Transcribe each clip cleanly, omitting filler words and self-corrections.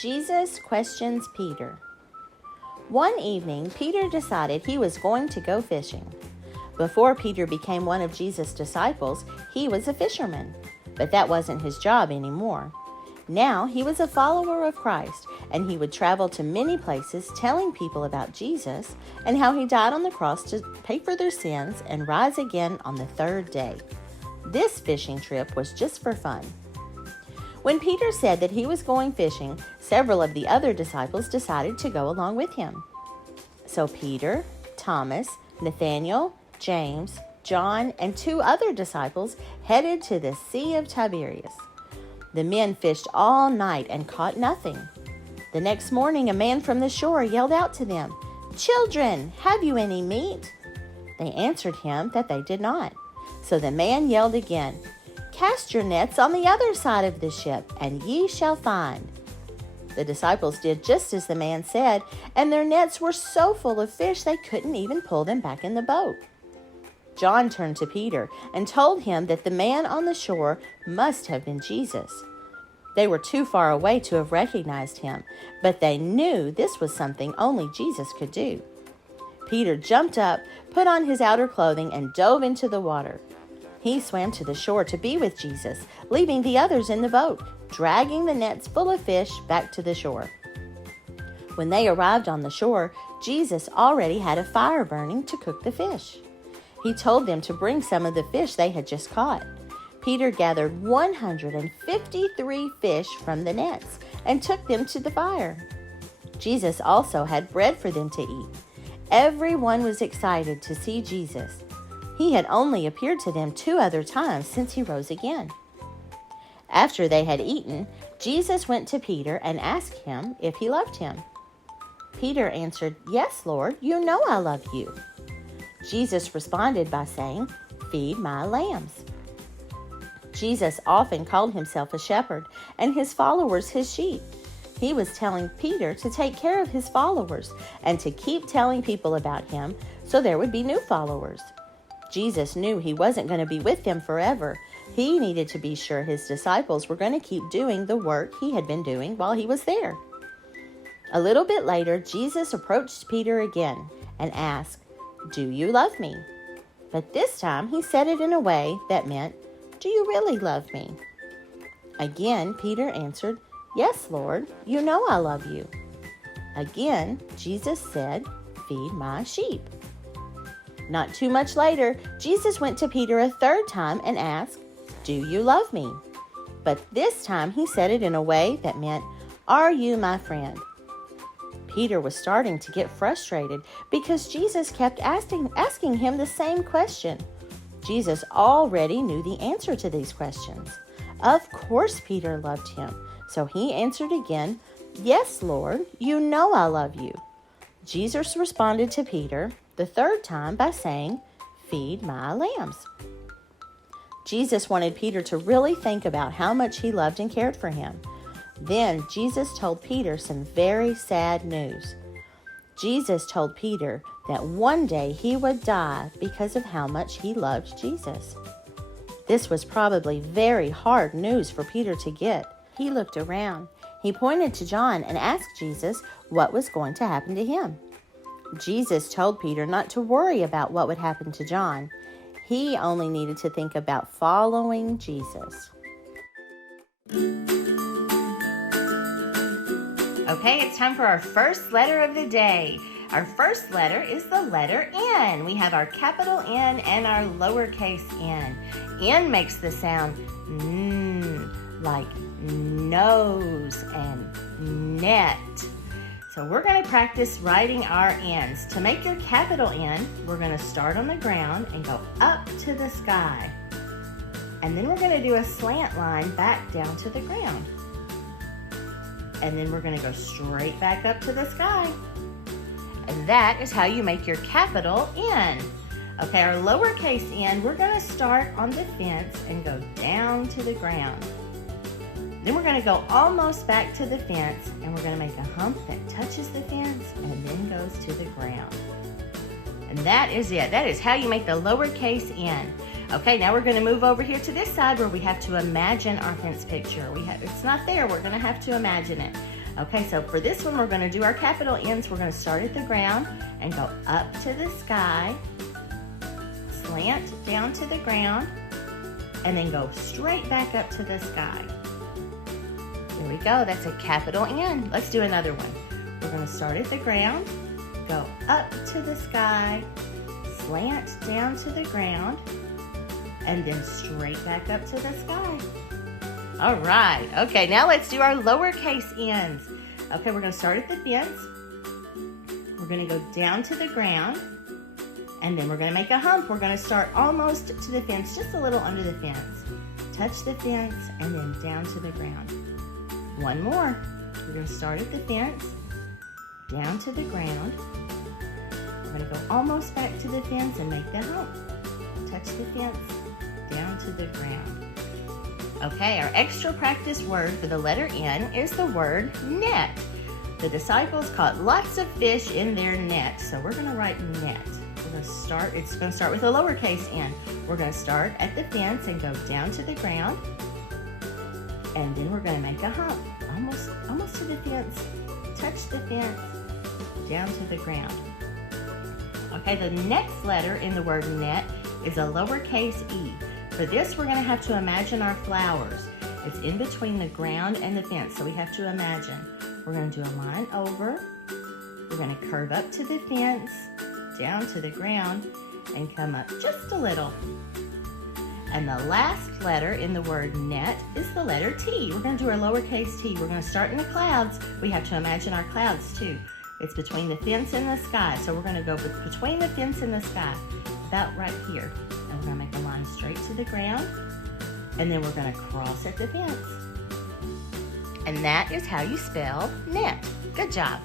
Jesus questions Peter. One evening, Peter decided he was going to go fishing. Before Peter became one of Jesus' disciples, he was a fisherman, but that wasn't his job anymore. Now he was a follower of Christ, and he would travel to many places telling people about Jesus and how he died on the cross to pay for their sins and rise again on the third day. This fishing trip was just for fun. When Peter said that he was going fishing, several of the other disciples decided to go along with him. So Peter, Thomas, Nathanael, James, John, and 2 other disciples headed to the Sea of Tiberias. The men fished all night and caught nothing. The next morning, a man from the shore yelled out to them, "Children, have you any meat?" They answered him that they did not. So the man yelled again, "Cast your nets on the other side of the ship, and ye shall find." The disciples did just as the man said, and their nets were so full of fish they couldn't even pull them back in the boat. John turned to Peter and told him that the man on the shore must have been Jesus. They were too far away to have recognized him, but they knew this was something only Jesus could do. Peter jumped up, put on his outer clothing, and dove into the water. He swam to the shore to be with Jesus, leaving the others in the boat, dragging the nets full of fish back to the shore. When they arrived on the shore, Jesus already had a fire burning to cook the fish. He told them to bring some of the fish they had just caught. Peter gathered 153 fish from the nets and took them to the fire. Jesus also had bread for them to eat. Everyone was excited to see Jesus. He had only appeared to them 2 other times since he rose again. After they had eaten, Jesus went to Peter and asked him if he loved him. Peter answered, "Yes, Lord, you know I love you." Jesus responded by saying, "Feed my lambs." Jesus often called himself a shepherd and his followers his sheep. He was telling Peter to take care of his followers and to keep telling people about him so there would be new followers. Jesus knew he wasn't going to be with them forever. He needed to be sure his disciples were going to keep doing the work he had been doing while he was there. A little bit later, Jesus approached Peter again and asked, "Do you love me?" But this time he said it in a way that meant, "Do you really love me?" Again, Peter answered, "Yes, Lord, you know I love you." Again, Jesus said, "Feed my sheep." Not too much later, Jesus went to Peter a 3rd time and asked, "Do you love me?" But this time he said it in a way that meant, "Are you my friend?" Peter was starting to get frustrated because Jesus kept asking him the same question. Jesus already knew the answer to these questions. Of course Peter loved him, so he answered again, "Yes, Lord, you know I love you." Jesus responded to Peter the 3rd time by saying, "Feed my lambs." Jesus wanted Peter to really think about how much he loved and cared for him. Then Jesus told Peter some very sad news. Jesus told Peter that one day he would die because of how much he loved Jesus. This was probably very hard news for Peter to get. He looked around. He pointed to John and asked Jesus what was going to happen to him. Jesus told Peter not to worry about what would happen to John. He only needed to think about following Jesus. Okay, it's time for our first letter of the day. Our first letter is the letter N. We have our capital N and our lowercase n. N makes the sound N, like nose and net. So we're going to practice writing our N's. To make your capital N, we're going to start on the ground and go up to the sky. And then we're going to do a slant line back down to the ground. And then we're going to go straight back up to the sky. And that is how you make your capital N. Okay, our lowercase n, we're going to start on the fence and go down to the ground. Then we're going to go almost back to the fence, and we're going to make a hump that touches the fence and then goes to the ground. And that is it. That is how you make the lowercase n. Okay, now we're going to move over here to this side where we have to imagine our fence picture. It's not there. We're going to have to imagine it. Okay, so for this one, we're going to do our capital N's. We're going to start at the ground and go up to the sky, slant down to the ground, and then go straight back up to the sky. There we go. That's a capital N. Let's do another one. We're going to start at the ground, go up to the sky, slant down to the ground, and then straight back up to the sky. All right. Okay, now let's do our lowercase n's. Okay, we're going to start at the fence. We're going to go down to the ground, and then we're going to make a hump. We're going to start almost to the fence, just a little under the fence. Touch the fence, and then down to the ground. One more. We're going to start at the fence, down to the ground. We're going to go almost back to the fence and make the hump. Touch the fence, down to the ground. Okay, our extra practice word for the letter N is the word net. The disciples caught lots of fish in their net, so we're going to write net. It's going to start with a lowercase n. We're going to start at the fence and go down to the ground, and then we're going to make a hump, almost to the fence, touch the fence, down to the ground. Okay, the next letter in the word net is a lowercase e. For this, we're going to have to imagine our flowers. It's in between the ground and the fence, so we have to imagine. We're going to do a line over. We're going to curve up to the fence, down to the ground, and come up just a little. And the last letter in the word net is the letter T. We're going to do our lowercase t. We're going to start in the clouds. We have to imagine our clouds too. It's between the fence and the sky, so we're going to go between the fence and the sky, about right here. And we're going to make a line straight to the ground, and then we're going to cross at the fence. And that is how you spell net. Good job.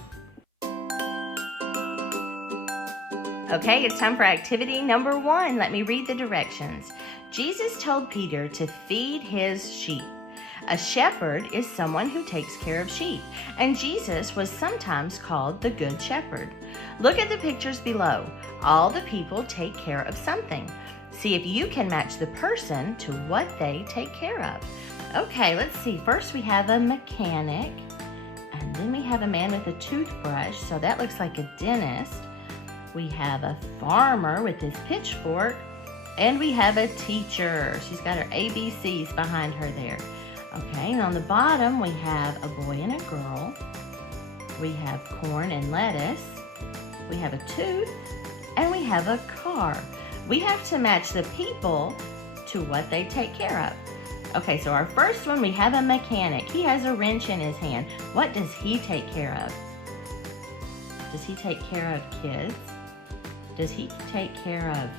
Okay, it's time for activity number 1. Let me read the directions. Jesus told Peter to feed his sheep. A shepherd is someone who takes care of sheep, and Jesus was sometimes called the Good Shepherd. Look at the pictures below. All the people take care of something. See if you can match the person to what they take care of. Okay, let's see. First we have a mechanic, and then we have a man with a toothbrush, so that looks like a dentist. We have a farmer with his pitchfork, and we have a teacher. She's got her ABCs behind her there. Okay, and on the bottom we have a boy and a girl. We have corn and lettuce. We have a tooth, and we have a car. We have to match the people to what they take care of. Okay, so our first one, we have a mechanic. He has a wrench in his hand. What does he take care of? Does he take care of kids? Does he take care of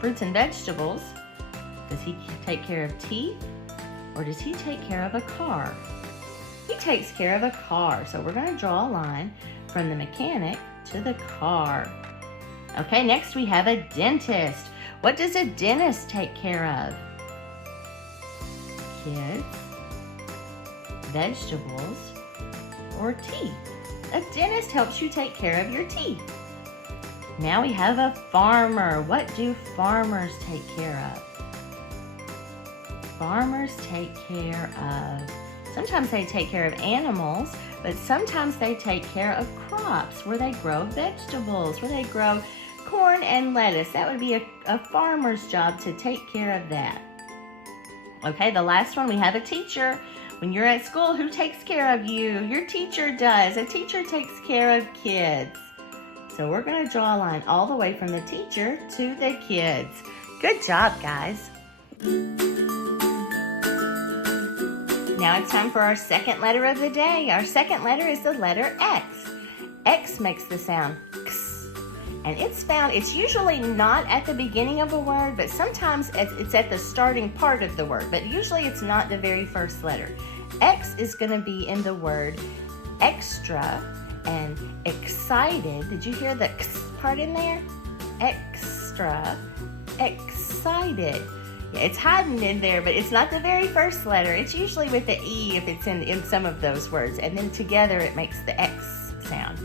fruits and vegetables? Does he take care of teeth? Or does he take care of a car? He takes care of a car. So we're going to draw a line from the mechanic to the car. Okay, next we have a dentist. What does a dentist take care of? Kids, vegetables, or teeth. A dentist helps you take care of your teeth. Now we have a farmer. What do farmers take care of? Farmers take care of, sometimes they take care of animals, but sometimes they take care of crops where they grow vegetables, where they grow corn and lettuce. That would be a farmer's job to take care of that. Okay, the last one, we have a teacher. When you're at school, who takes care of you? Your teacher does. A teacher takes care of kids. So we're going to draw a line all the way from the teacher to the kids. Good job, guys. Now it's time for our second letter of the day. Our second letter is the letter X. X makes the sound X. And it's usually not at the beginning of a word, but sometimes it's at the starting part of the word, but usually it's not the very first letter. X is going to be in the word extra and excited. Did you hear the X part in there? Extra, excited. Yeah, it's hiding in there, but it's not the very first letter. It's usually with the E if it's in some of those words, and then together it makes the X sound.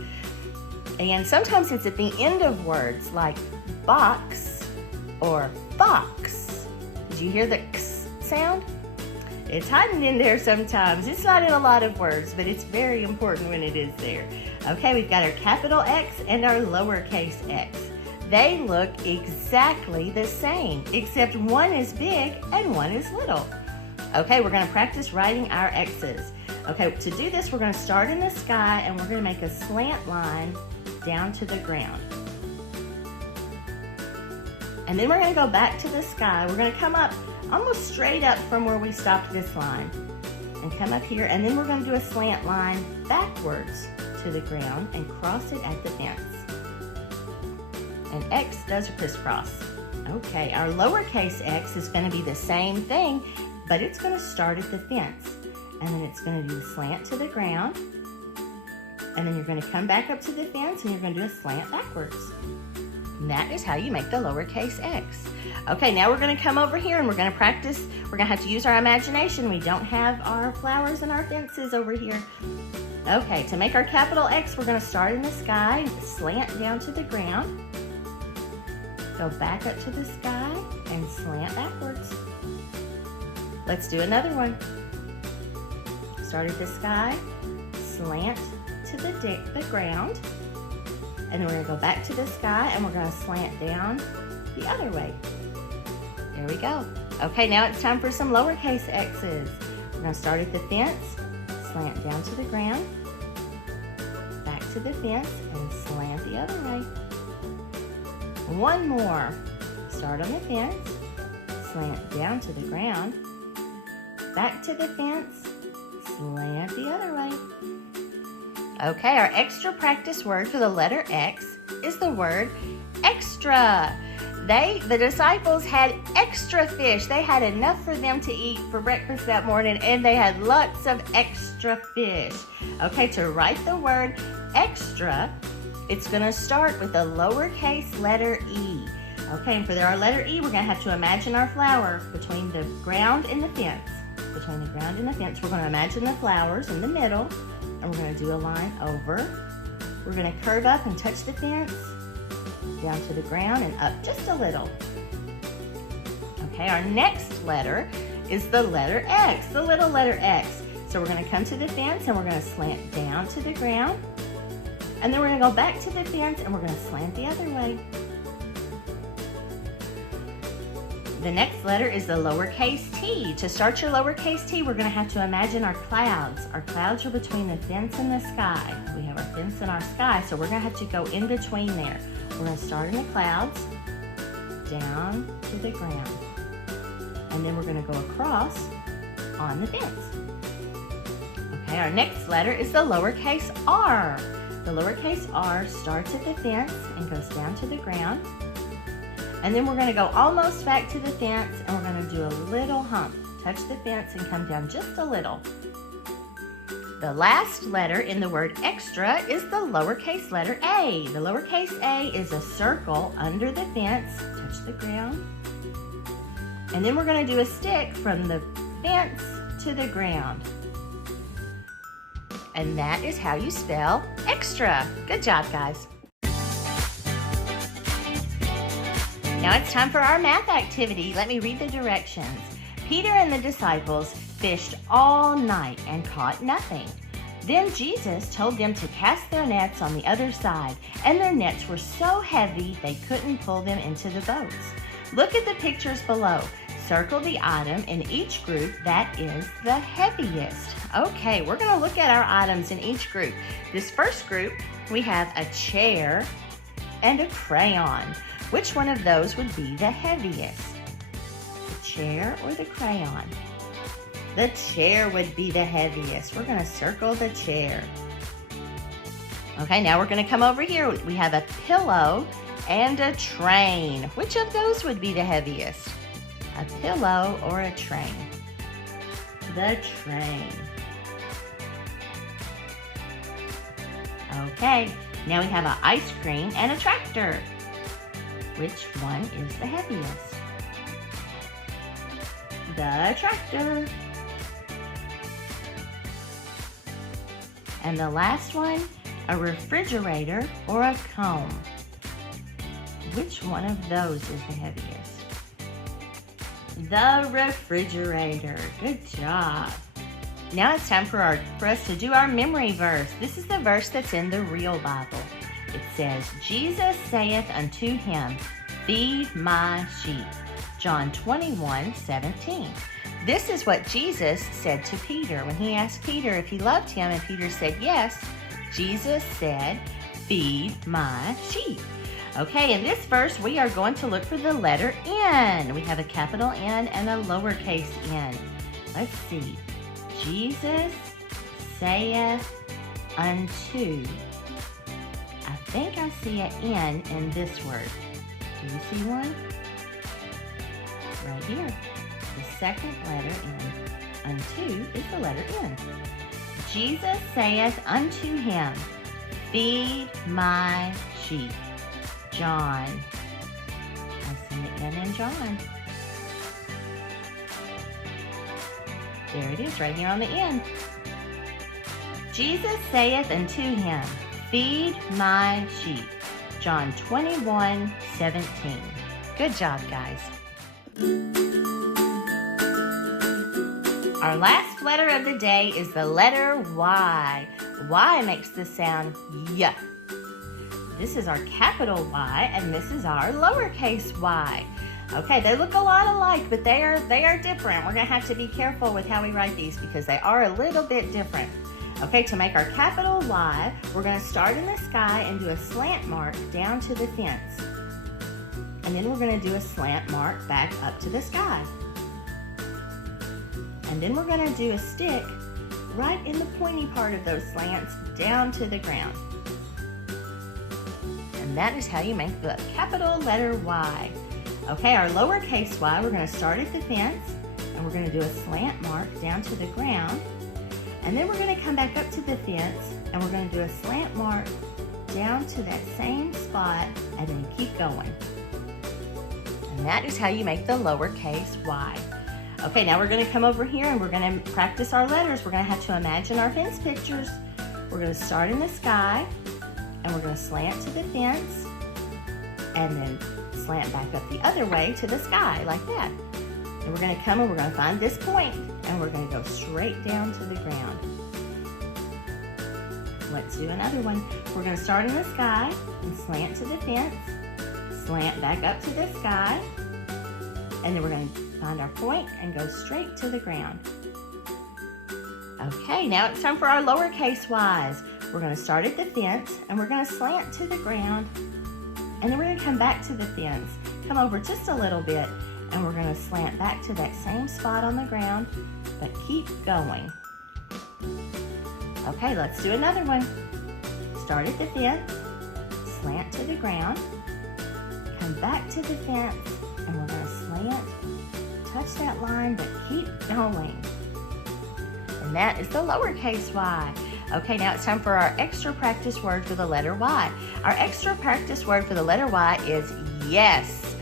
And sometimes it's at the end of words like box or box. Did you hear the X sound? It's hiding in there sometimes. It's not in a lot of words, but it's very important when it is there. Okay, we've got our capital X and our lowercase x. They look exactly the same, except one is big and one is little. Okay, we're going to practice writing our X's. Okay, to do this, we're going to start in the sky and we're going to make a slant line down to the ground. And then we're going to go back to the sky. We're going to come up almost straight up from where we stopped this line and come up here, and then we're going to do a slant line backwards to the ground and cross it at the fence. And X does a crisscross. Okay, our lowercase x is going to be the same thing, but it's going to start at the fence. And then it's going to do the slant to the ground. And then you're going to come back up to the fence and you're going to do a slant backwards. And that is how you make the lowercase x. Okay, now we're going to come over here and we're going to practice. We're going to have to use our imagination. We don't have our flowers and our fences over here. Okay, to make our capital X, we're going to start in the sky, slant down to the ground. Go back up to the sky and slant backwards. Let's do another one. Start at the sky, slant to the ground, and then we're going to go back to the sky and we're going to slant down the other way. There we go. Okay, now it's time for some lowercase x's. We're going to start at the fence, slant down to the ground, back to the fence, and slant the other way. One more. Start on the fence, slant down to the ground, back to the fence, slant the other way. Okay, our extra practice word for the letter X is the word extra. The disciples had extra fish. They had enough for them to eat for breakfast that morning, and they had lots of extra fish. Okay, to write the word extra, it's going to start with a lowercase letter E. Okay, and for our letter E, we're going to have to imagine our flower between the ground and the fence. Between the ground and the fence, we're going to imagine the flowers in the middle, and we're going to do a line over. We're going to curve up and touch the fence, down to the ground and up just a little. Okay, our next letter is the letter X, the little letter X. So we're going to come to the fence and we're going to slant down to the ground. And then we're going to go back to the fence and we're going to slant the other way. The next letter is the lowercase t. To start your lowercase t, we're going to have to imagine our clouds. Our clouds are between the fence and the sky. We have our fence and our sky, so we're going to have to go in between there. We're going to start in the clouds, down to the ground. And then we're going to go across on the fence. Okay, our next letter is the lowercase r. The lowercase r starts at the fence and goes down to the ground. And then we're going to go almost back to the fence and we're going to do a little hump. Touch the fence and come down just a little. The last letter in the word extra is the lowercase letter A. The lowercase a is a circle under the fence. Touch the ground. And then we're going to do a stick from the fence to the ground. And that is how you spell extra. Good job, guys. Now it's time for our math activity. Let me read the directions. Peter and the disciples fished all night and caught nothing. Then Jesus told them to cast their nets on the other side, and their nets were so heavy they couldn't pull them into the boats. Look at the pictures below. Circle the item in each group that is the heaviest. Okay, we're going to look at our items in each group. This first group, we have a chair and a crayon. Which one of those would be the heaviest? The chair or the crayon? The chair would be the heaviest. We're going to circle the chair. Okay, now we're going to come over here. We have a pillow and a train. Which of those would be the heaviest? A pillow or a train? The train. Okay, now we have an ice cream and a tractor. Which one is the heaviest? The tractor. And the last one, a refrigerator or a comb. Which one of those is the heaviest? The refrigerator. Good job. Now it's time for us to do our memory verse. This is the verse that's in the real Bible. It says, Jesus saith unto him, Feed my sheep. John 21:17. This is what Jesus said to Peter. When he asked Peter if he loved him, and Peter said yes, Jesus said, Feed my sheep. Okay, in this verse, we are going to look for the letter N. We have a capital N and a lowercase n. Let's see. Jesus saith unto. I think I see an N in this word. Do you see one? Right here. The second letter N. Unto is the letter N. Jesus saith unto him, Feed my sheep. John. I see the N in John. There it is, right here on the end. Jesus saith unto him, Feed my sheep. John 21:17. Good job, guys. Our last letter of the day is the letter Y. Y makes the sound Y. This is our capital Y, and this is our lowercase y. Okay, they look a lot alike, but they are different. We're going to have to be careful with how we write these because they are a little bit different. Okay, to make our capital Y, we're going to start in the sky and do a slant mark down to the fence. And then we're going to do a slant mark back up to the sky. And then we're going to do a stick right in the pointy part of those slants down to the ground. And that is how you make the capital letter Y. Okay, our lowercase y, we're going to start at the fence, and we're going to do a slant mark down to the ground. And then we're going to come back up to the fence, and we're going to do a slant mark down to that same spot, and then keep going. And that is how you make the lowercase y. Okay, now we're going to come over here, and we're going to practice our letters. We're going to have to imagine our fence pictures. We're going to start in the sky, and we're going to slant to the fence, and then slant back up the other way to the sky, like that. And we're going to come and we're going to find this point, and we're going to go straight down to the ground. Let's do another one. We're going to start in the sky and slant to the fence, slant back up to the sky, and then we're going to find our point and go straight to the ground. Okay, now it's time for our lowercase y's. We're going to start at the fence, and we're going to slant to the ground, and then we're going to come back to the fence, come over just a little bit, and we're going to slant back to that same spot on the ground, but keep going. Okay, let's do another one. Start at the fence, slant to the ground, come back to the fence, and we're going to slant, touch that line, but keep going. And that is the lowercase y. Okay, now it's time for our extra practice word for the letter Y. Our extra practice word for the letter Y is yes.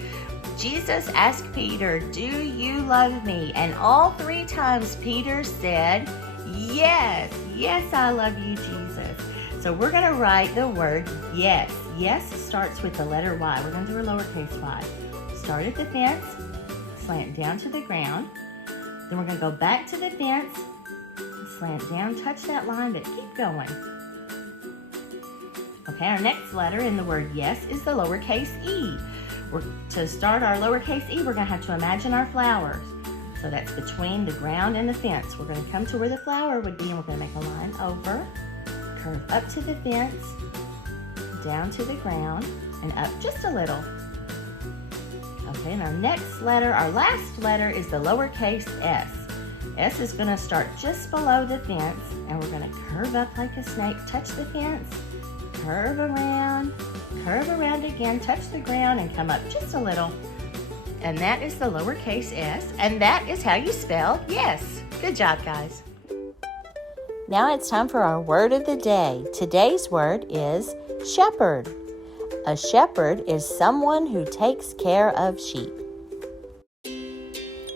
Jesus asked Peter, "Do you love me?" And all 3 times Peter said, yes. Yes, I love you, Jesus. So we're going to write the word yes. Yes starts with the letter Y. We're going to do a lowercase y. Start at the fence, slant down to the ground. Then we're going to go back to the fence, slant down, touch that line, but keep going. Okay, our next letter in the word yes is the lowercase e. To start our lowercase e, we're going to have to imagine our flowers. So that's between the ground and the fence. We're going to come to where the flower would be, and we're going to make a line over, curve up to the fence, down to the ground, and up just a little. Okay, and our next letter, our last letter is the lowercase s. S is going to start just below the fence, and we're going to curve up like a snake, touch the fence, curve around again, touch the ground, and come up just a little. And that is the lowercase s, and that is how you spell yes. Good job, guys. Now it's time for our word of the day. Today's word is shepherd. A shepherd is someone who takes care of sheep.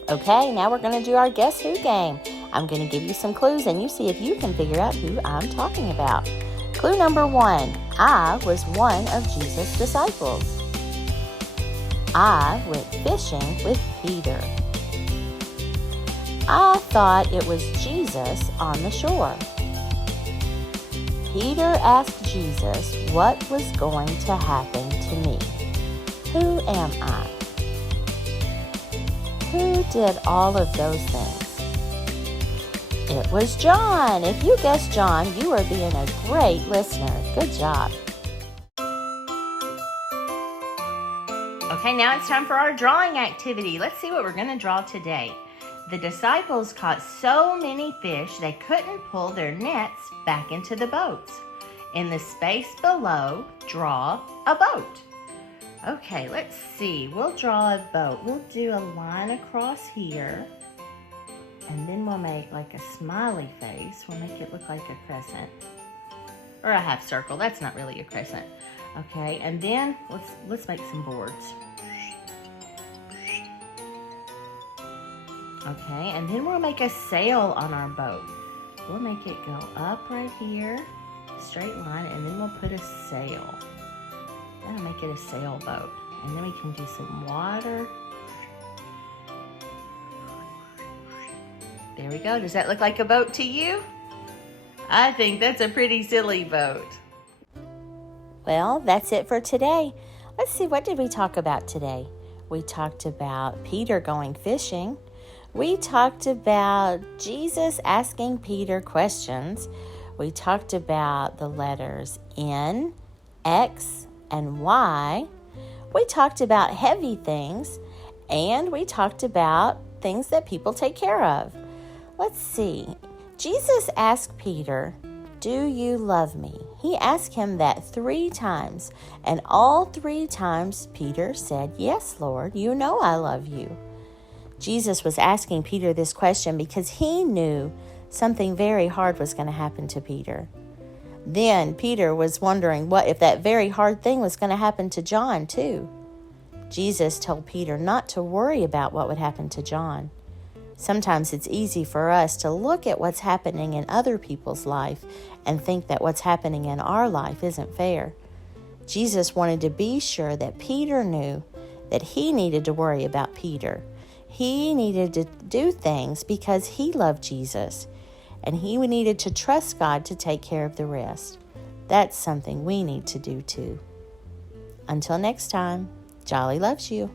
Okay, now we're going to do our Guess Who game. I'm going to give you some clues, and you see if you can figure out who I'm talking about. Clue number 1, I was one of Jesus' disciples. I went fishing with Peter. I thought it was Jesus on the shore. Peter asked Jesus what was going to happen to me. Who am I? Who did all of those things? It was John. If you guessed John, you are being a great listener. Good job. Okay, now it's time for our drawing activity. Let's see what we're going to draw today. The disciples caught so many fish they couldn't pull their nets back into the boats. In the space below, draw a boat. Okay, let's see. We'll draw a boat. We'll do a line across here. And then we'll make like a smiley face. We'll make it look like a crescent. Or a half circle. That's not really a crescent. Okay, and then let's make some boards. Okay, and then we'll make a sail on our boat. We'll make it go up right here, straight line, and then we'll put a sail. That'll make it a sailboat. And then we can do some water. There we go. Does that look like a boat to you? I think that's a pretty silly boat. Well, that's it for today. Let's see, what did we talk about today? We talked about Peter going fishing. We talked about Jesus asking Peter questions. We talked about the letters N, X, and Y. We talked about heavy things, and we talked about things that people take care of. Let's see. Jesus asked Peter, "Do you love me?" He asked him that 3 times, and all 3 times Peter said, "Yes, Lord, you know I love you." Jesus was asking Peter this question because he knew something very hard was going to happen to Peter. Then Peter was wondering what if that very hard thing was going to happen to John too. Jesus told Peter not to worry about what would happen to John. Sometimes it's easy for us to look at what's happening in other people's life and think that what's happening in our life isn't fair. Jesus wanted to be sure that Peter knew that he needed to worry about Peter. He needed to do things because he loved Jesus, and he needed to trust God to take care of the rest. That's something we need to do too. Until next time, Jolly loves you.